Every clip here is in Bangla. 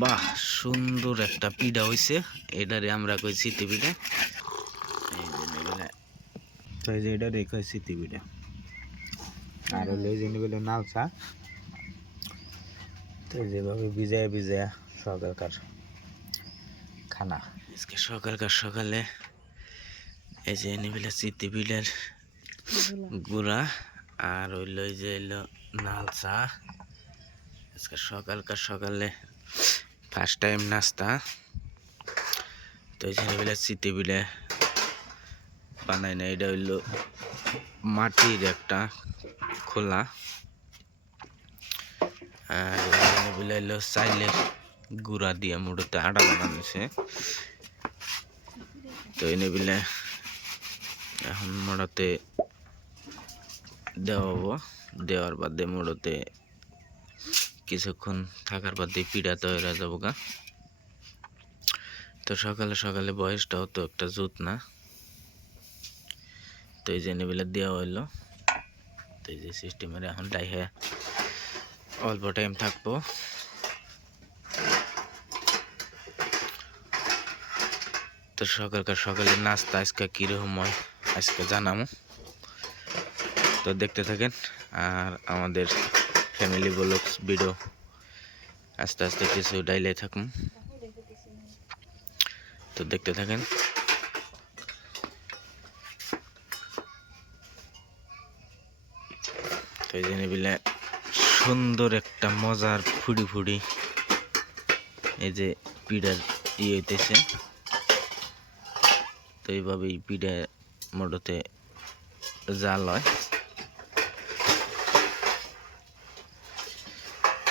বাহ, সুন্দর একটা পিঠা হইছে। এটারে আমরা কই চিতি পিঠা। এই যে নেবেলা, তো এই যে এটারে কই চিতি পিঠা। আর হলো এই যে নেবেলা নালসা। তো যেভাবে ভিজায়া ভিজায়া সকালকার খানা। আজকে সকালকার সকালে এই যে নেবেলা চিতি পিঠার গুড়া আর হইলো এই যে হইলো নালসা। আজকে সকালকার সকালে ফার্স্ট টাইম নাস্তা। তো এই যে নেবেলা চিতি পিঠা বানাই না, এটা হইলো মাটির একটা খোলা। আর এখানে বিলাইলো চাইলে গুঁড়া দিয়ে মুড়োতে আটা বানানোছে। তো এনে বিলে এখন মোড়াতে দেওয়াবো, দেওয়ার বাদে মোড়োতে কিছুক্ষণ থাকার বাদে পিঠা তৈরি হয়ে যাবো গা। তো সকালে সকালে বয়সটাও তো একটা জুত না। তো এই যে নেবিলে দেওয়া হইলো। তো এই যে সিস্টেমের এখন ডাইহে অল্প টাইম থাকবো। তো সকালকার সকালে নাস্তা আজকে কিরকম হয় আজকে জানামো। তো দেখতে থাকেন আর আমাদের ফ্যামিলি ব্লগস ভিডিও আস্তে আস্তে কিছু ডাইলে থাকুন। তো দেখতে থাকেন। তো এই জন্য বিলে সুন্দর একটা মজার ফুড়ি ফুড়ি এই যে পিঠার হইতেছে। তো এইভাবেই পিঠা মোড়তে জাল হয়।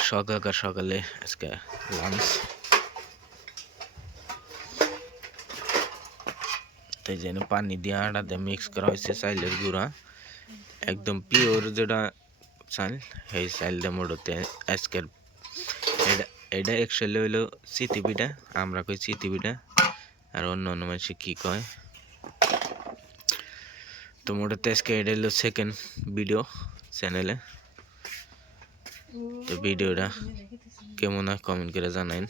সকালকার সকালে আজকে লাঞ্চ। তো এই জন্য পানি দিয়ে আটা দিয়ে মিক্স করা হয়েছে চাইলের গুঁড়া, একদম পিওর যেটা চাল সেই চাল দিয়ে মোড়তে আজকের এটা একচুয়ালি হইলো চিতি পিঠা, আমরা কই চিতি পিঠা আর অন্য অন্য মানুষ কি কয়। তো মোটাতে আজকে এটা হলো সেকেন্ড ভিডিও চ্যানেলে। তো ভিডিওটা কেমন হয় কমেন্ট করে জানাইন।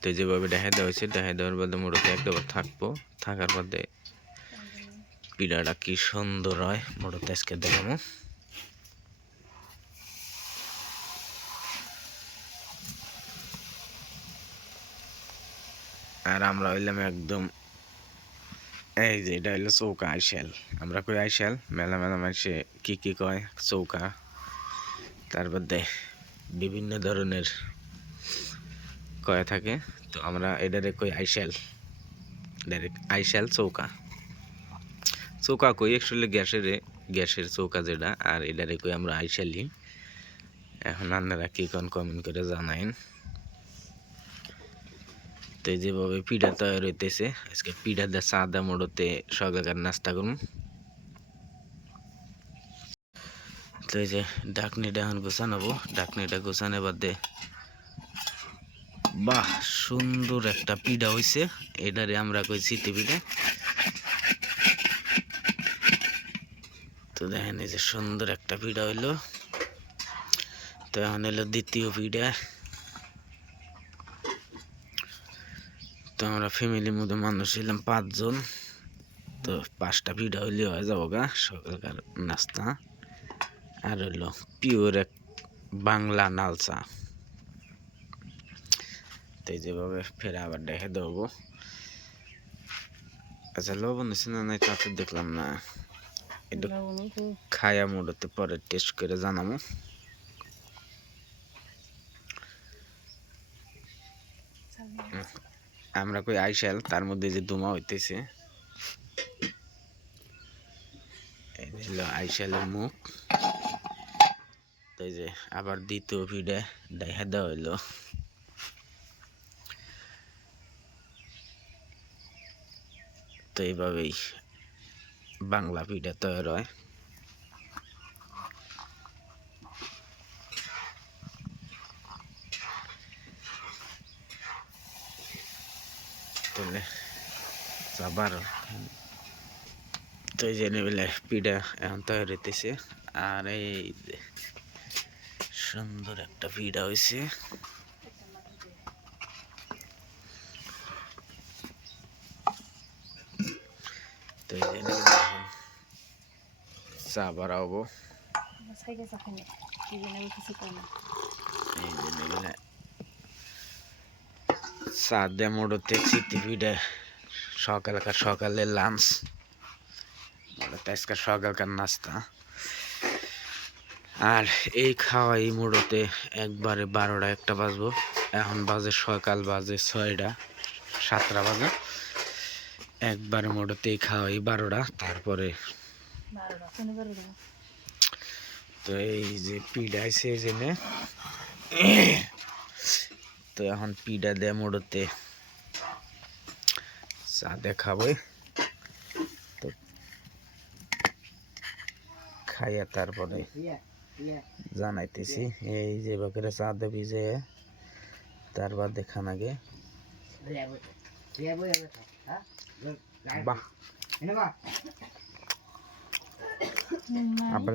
তো যেভাবে দেখা দেওয়া হয়েছে, দেখা দেওয়ার বাদে মোটাতে একবার থাকবো, থাকার বাদে পিঠাটা কি সুন্দর হয় মোটাতে আজকে দেখাবো। আর আমরা হইলাম একদম এই যে এটা হইলো চৌকা আইসাল, আমরা কই আইসাল, মেলা মেলা মানুষে কি কয় চৌকা। তার বাদে বিভিন্ন ধরনের কয়ে থাকে। তো আমরা এটারে কই আইসাল, ডাইরেক্ট আইসাল চৌকা। চৌকা কই একচুয়ালি গ্যাসের চৌকা যেটা, আর এটারে কই আমরা আইসালি। এখন আপনারা কি কোন কমেন্ট করে জানাইন। তো যেভাবে পিঠা তৈরি হইতেছে আজকে পিঠা দিয়ে সাদা মোড়তে সকালকার নাস্তা করুন। তো এই যে ডাকনিটা এখন গোছানো, ডাকনিটা গোছানো বাদে বাহ, সুন্দর একটা পিঠা হইছে। এটারে আমরা কই চিতি পিঠা। তো দেখেন এই যে সুন্দর একটা পিঠা হইলো। তো এখন হলো দ্বিতীয় পিঠা। তো আমরা ফ্যামিলির মধ্যে মানুষ ছিলাম 5 জন। তো 5টা পিঠা হইলে হয়ে যাবো গা সকালকার নাস্তা। আর হইলো পিওর এক বাংলা নালসা। তো যেভাবে ফের আবার দেখে দেবো। আচ্ছা লবণ হচ্ছে না নাই তা তো দেখলাম না, একটু খায়া মোড়তে পরে টেস্ট করে জানাবো। আমরা কই আইসাল, তার মধ্যে যে ধোঁয়া হইতেছে এই হলো আইসালের মুখ। তো এই যে আবার দ্বিতীয় পিঠা দেখা দেওয়া হইলো। তো এইভাবেই বাংলা পিঠা তৈরি হয়। তাহলে আবার তো এই যে নেবেলে পিঠা এখন তৈরি হইতেছে। আর এই সুন্দর একটা পিঠা হয়েছে। তো এই যে চা বাড়াবো। চা দিয়ে মোড়তে চিতি পিঠা সকালের লাঞ্চ, আজকে সকালকার নাস্তা। আর এই খাওয়া এই মোড়তে একবারে 12টা 1টা বাজবো। এখন বাজে সকাল বাজে 6টা 7টা বাজে। একবারে মোড়তে খাওয়া এই 12টা। তারপরে তো এই যে পিঠা আছে এই জেনে, তো এখন পিঠা দেয় মোড়তে চা দেখাবো। তো খাইয়া তারপরে জানাইতেছি। এই যে বাকেরা চা দেবি যে তার বাদ দেখান আগে বাহ আবার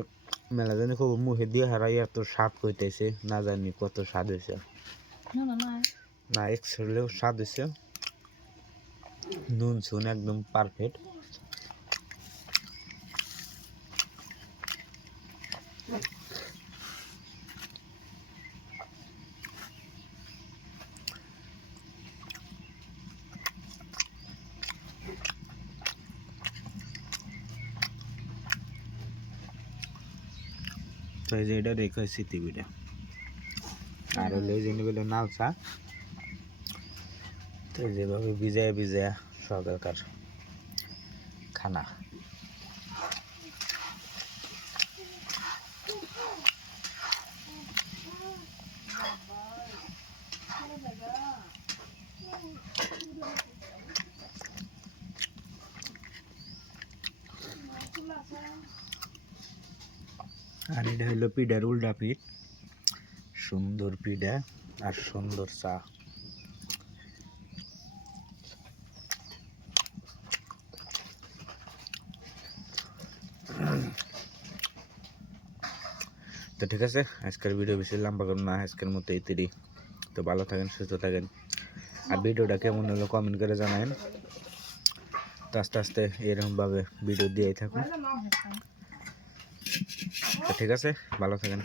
মেলা জানি খুব মুখে দিয়ে হারাই এত স্বাদ হইতেছে, না জানি কত স্বাদ হয়েছে। না এক্সেলেও স্বাদ হয়েছে, নুন চুন একদম পারফেক্ট। তো এই যে এটা রেখে স্মৃতি পিঠা, আর হলো এই জন্য বলে নাল চা। তো যেভাবে ভিজায়া ভিজায়া সকালকার খানা। আর এটা হলো পিঠার উল্টা পিঠ, সুন্দর পিঠা আর সুন্দর চা। তো ঠিক আছে, আজকের ভিডিও বেশি লম্বা করুন না, আজকের মতো এইতেরই। তো ভালো থাকেন, সুস্থ থাকেন, আর ভিডিওটা কেমন হলো কমেন্ট করে জানাবেন। তো আস্তে আস্তে এরকমভাবে ভিডিও দিয়েই থাকুন। তো ঠিক আছে, ভালো থাকেন।